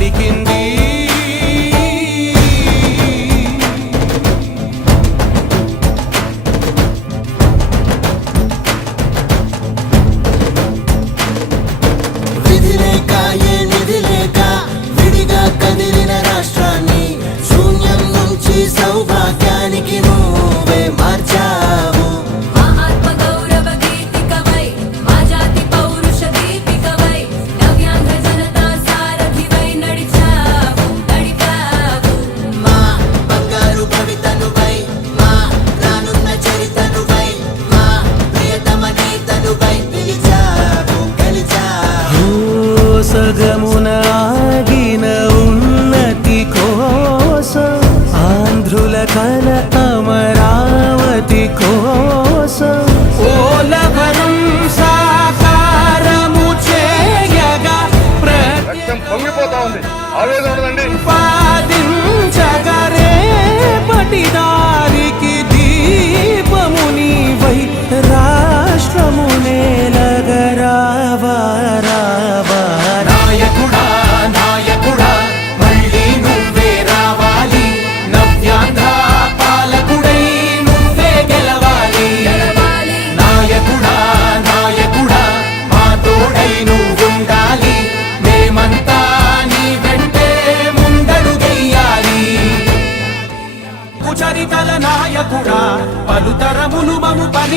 పలికింది సగమున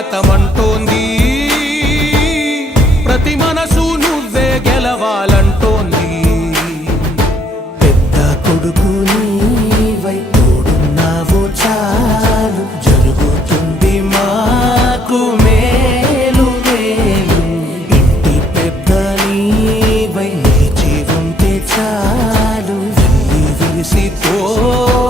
స్వాగతం ప్రతి మనసు నువ్వే గెలవాలంటోంది. పెద్ద కొడుకు నీవై తోడున్నావు చాలు. జరుగుతుంది మాకు మేలు మేలు. ఇంటి పెద్ద నీవై నిలిచి ఉంటే చాలు. విరిసి ఓవ